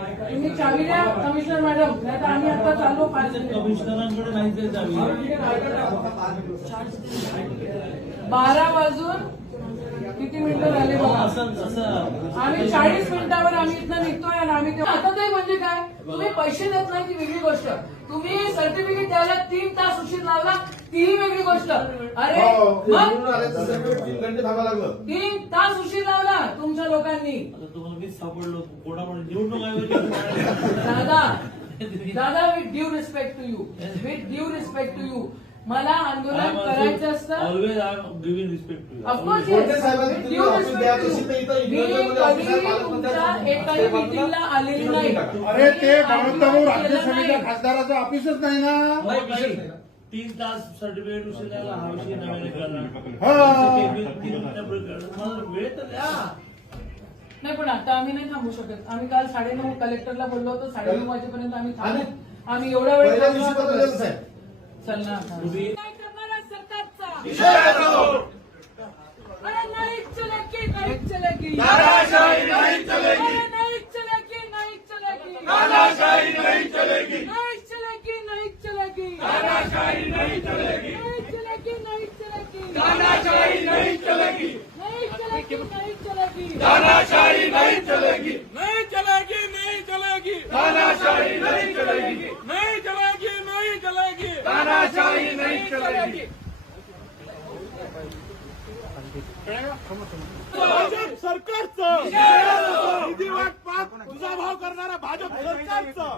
तुम्ही चावी द्या कमिशनर मॅडम नाही तर आम्ही आता चाललो पाच. कमिशनरांकडे नाही ते चावी बारा वाजून किती मिनिटं झाले बघा? असं असं आम्ही चाळीस मिनिटावर आम्ही इथनं निघतोय आणि आम्ही ते- आता ते म्हणजे काय? तुम्ही पैसे देत नाही ती वेगळी गोष्ट. तुम्ही सर्टिफिकेट द्यायला तीन तास उशीर लावला तीही वेगळी गोष्ट. अरे हो, तर लागलं. तीन तास उशीर लावला तुमच्या लोकांनी आता तुम्हाला मीच सापडलो निवडणूक दादा दादा with due respect to you with due respect to you मला आंदोलन करायचं असतं always I am giving respect to of course कोणत्या साहेबांनी तुम्ही ऑफिस द्या तशी तर इथं मी इंग्रजांमध्ये ऑफिस आहे, कधी तुमच्या पालकमंत्र्यांचं एकाही मिटिंगला आलेली नाही अरे ते राज्य सभेच्या. खासदाराचं ऑफिसच नाही ना. तीन तास सर्टिफिकेट उशीर लागला हा विषय नव्याने करणार हा. तीन-. मला वेळ तर द्या नाही पण आता आम्ही नाही थांबू शकत. आम्ही काल साडेनऊ कलेक्टरला बोललो होतो साडेनऊ वाजेपर्यंत आम्ही थांबू आम्ही एवढा वेळ चल ना नहीं चलेगी नहीं चलेगी नाराशाही नहीं चलेगी अरे नहीं चलेगी नहीं चलेगी नाराशाही नहीं चलेगी नहीं चलेगी नहीं चलेगी नाराशाही नहीं चलेगी नहीं चलेगी नहीं चलेगी नाराशाही नहीं चलेगी नहीं चलेगी नहीं चलेगी नाराशाही नहीं चलेगी नहीं चलेगी नहीं चलेगी नाराशाही नहीं चलेगी नहीं चलेगी नहीं चलेगी नाराशाही नहीं चलेगी भाजप सरकारचं. निधी वाटपात तुझा भाव करणारा भाजप सरकारचं.